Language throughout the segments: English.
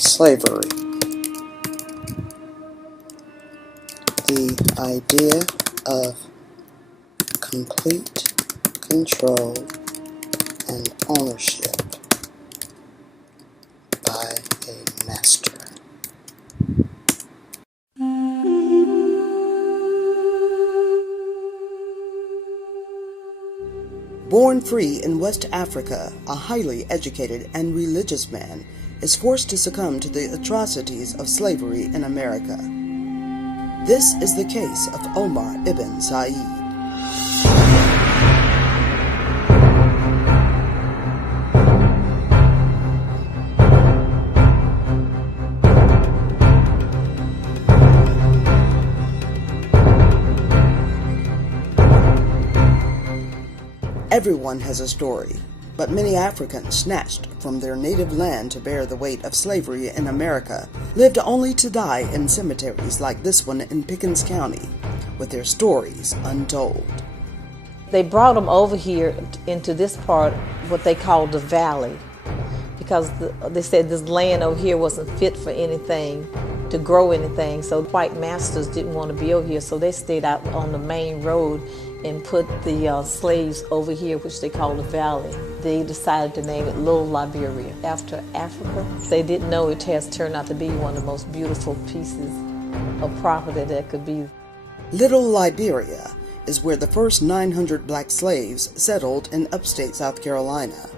Slavery. The idea of complete control and ownership by a master. Born free in West Africa, a highly educated and religious man is forced to succumb to the atrocities of slavery in America. This is the case of Omar ibn Said. Everyone has a story, but many Africans snatched from their native land to bear the weight of slavery in America lived only to die in cemeteries like this one in Pickens County, with their stories untold. They brought them over here into this part, what they call the valley, because they said this land over here wasn't fit for anything, to grow anything, so white masters didn't want to be over here, so they stayed out on the main road and put the slaves over here, which they call the valley. They decided to name it Little Liberia, after Africa. They didn't know it has turned out to be one of the most beautiful pieces of property that could be. Little Liberia is where the first 900 black slaves settled in upstate South Carolina.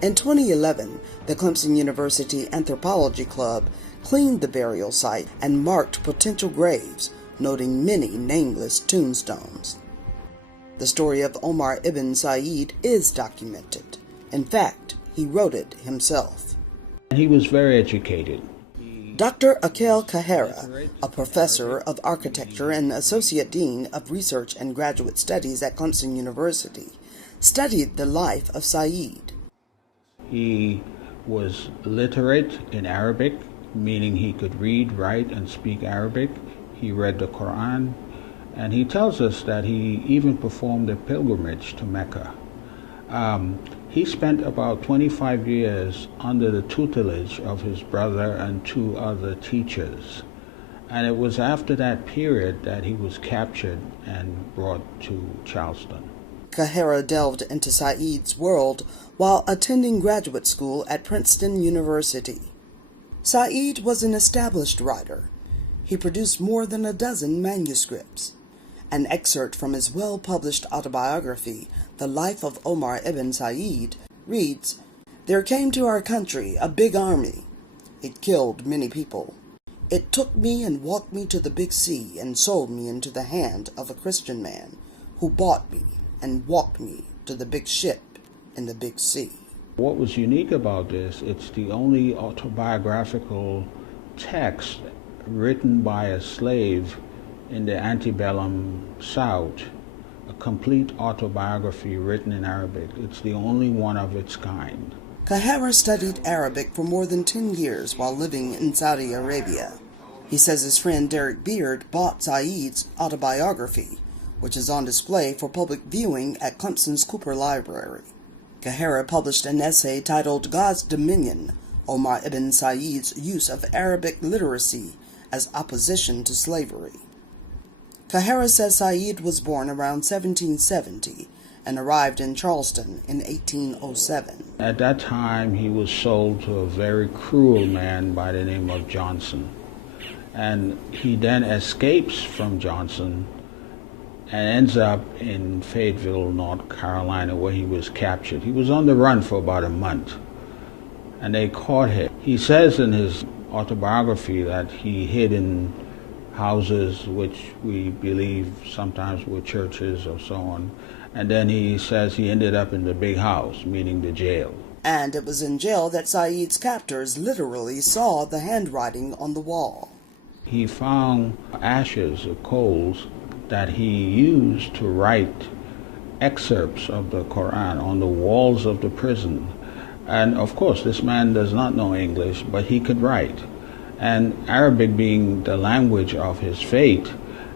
In 2011, the Clemson University Anthropology Club cleaned the burial site and marked potential graves, noting many nameless tombstones. The story of Omar ibn Said is documented. In fact, he wrote it himself. He was very educated. Dr. Akel Kahera, a professor of architecture and associate dean of research and graduate studies at Clemson University, studied the life of Said. He was literate in Arabic, meaning he could read, write, and speak Arabic. He read the Quran, and he tells us that he even performed a pilgrimage to Mecca. He spent about 25 years under the tutelage of his brother and 2 other teachers. And it was after that period that he was captured and brought to Charleston. Kahera delved into Said's world while attending graduate school at Princeton University. Said was an established writer. He produced more than a dozen manuscripts. An excerpt from his well-published autobiography, The Life of Omar ibn Said, reads, "There came to our country a big army. It killed many people. It took me and walked me to the big sea and sold me into the hand of a Christian man who bought me and walked me to the big ship in the big sea." What was unique about this, it's the only autobiographical text written by a slave in the antebellum South, a complete autobiography written in Arabic. It's the only one of its kind. Kahera studied Arabic for more than 10 years while living in Saudi Arabia. He says his friend Derek Beard bought Said's autobiography, which is on display for public viewing at Clemson's Cooper Library. Kahera published an essay titled God's Dominion, Omar ibn Said's use of Arabic literacy as opposition to slavery. Kahera says Said was born around 1770 and arrived in Charleston in 1807. At that time, he was sold to a very cruel man by the name of Johnson. And he then escapes from Johnson and ends up in Fayetteville, North Carolina, where he was captured. He was on the run for about a month, and they caught him. He says in his autobiography that he hid in houses which we believe sometimes were churches or so on, and then he says he ended up in the big house, meaning the jail. And it was in jail that Said's captors literally saw the handwriting on the wall. He found ashes or coals that he used to write excerpts of the Quran on the walls of the prison. And of course, this man does not know English, but he could write. And Arabic being the language of his faith,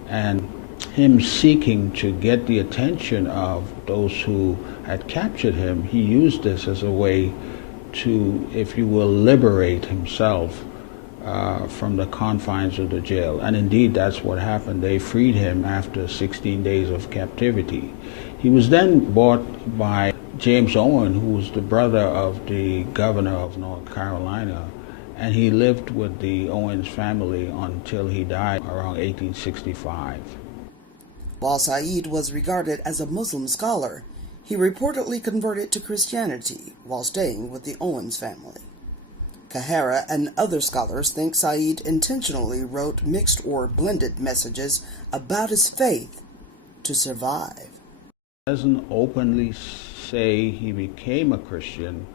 and him seeking to get the attention of those who had captured him, he used this as a way to, if you will, liberate himself from the confines of the jail. And indeed, that's what happened. They freed him after 16 days of captivity. He was then bought by James Owen, who was the brother of the governor of North Carolina, and he lived with the Owens family until he died around 1865. While Said was regarded as a Muslim scholar, he reportedly converted to Christianity while staying with the Owens family. Kahara and other scholars think Said intentionally wrote mixed or blended messages about his faith to survive. He doesn't openly say he became a Christian,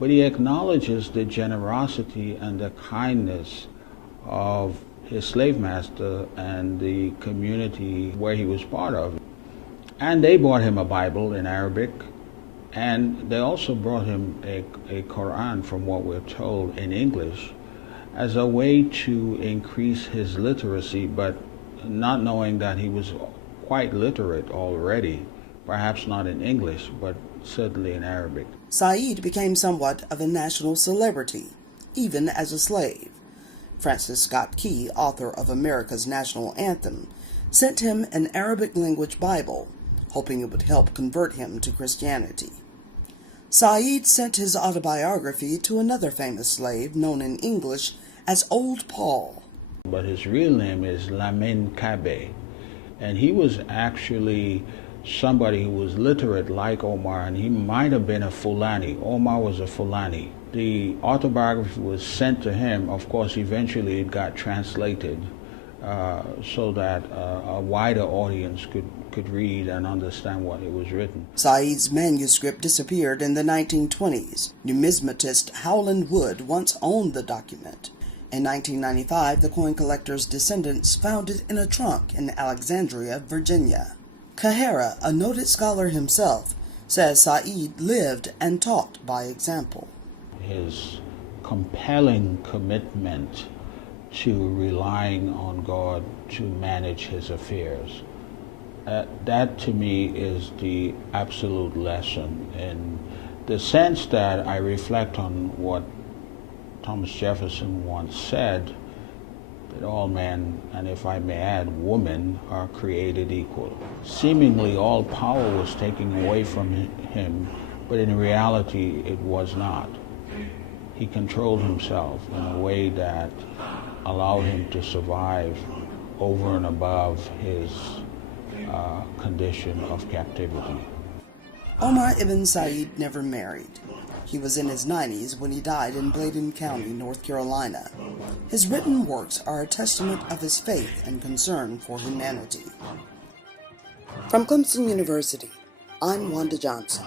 but he acknowledges the generosity and the kindness of his slave master and the community where he was part of. And they brought him a Bible in Arabic, and they also brought him a Quran, from what we're told, in English, as a way to increase his literacy, but not knowing that he was quite literate already, perhaps not in English, but certainly in Arabic. Said became somewhat of a national celebrity, even as a slave. Francis Scott Key, author of America's National Anthem, sent him an Arabic-language Bible, hoping it would help convert him to Christianity. Said sent his autobiography to another famous slave known in English as Old Paul. But his real name is Lamin Kabe, and he was actually somebody who was literate like Omar, and he might have been a Fulani. Omar was a Fulani. The autobiography was sent to him. Of course, eventually it got translated so that a wider audience could read and understand what it was written. Said's manuscript disappeared in the 1920s. Numismatist Howland Wood once owned the document. In 1995, the coin collector's descendants found it in a trunk in Alexandria, Virginia. Kahara, a noted scholar himself, says Said lived and taught by example. His compelling commitment to relying on God to manage his affairs, that to me is the absolute lesson, in the sense that I reflect on what Thomas Jefferson once said, that all men, and if I may add, women, are created equal. Seemingly all power was taken away from him, but in reality it was not. He controlled himself in a way that allowed him to survive over and above his condition of captivity. Omar ibn Said never married. He was in his 90s when he died in Bladen County, North Carolina. His written works are a testament of his faith and concern for humanity. From Clemson University, I'm Wanda Johnson.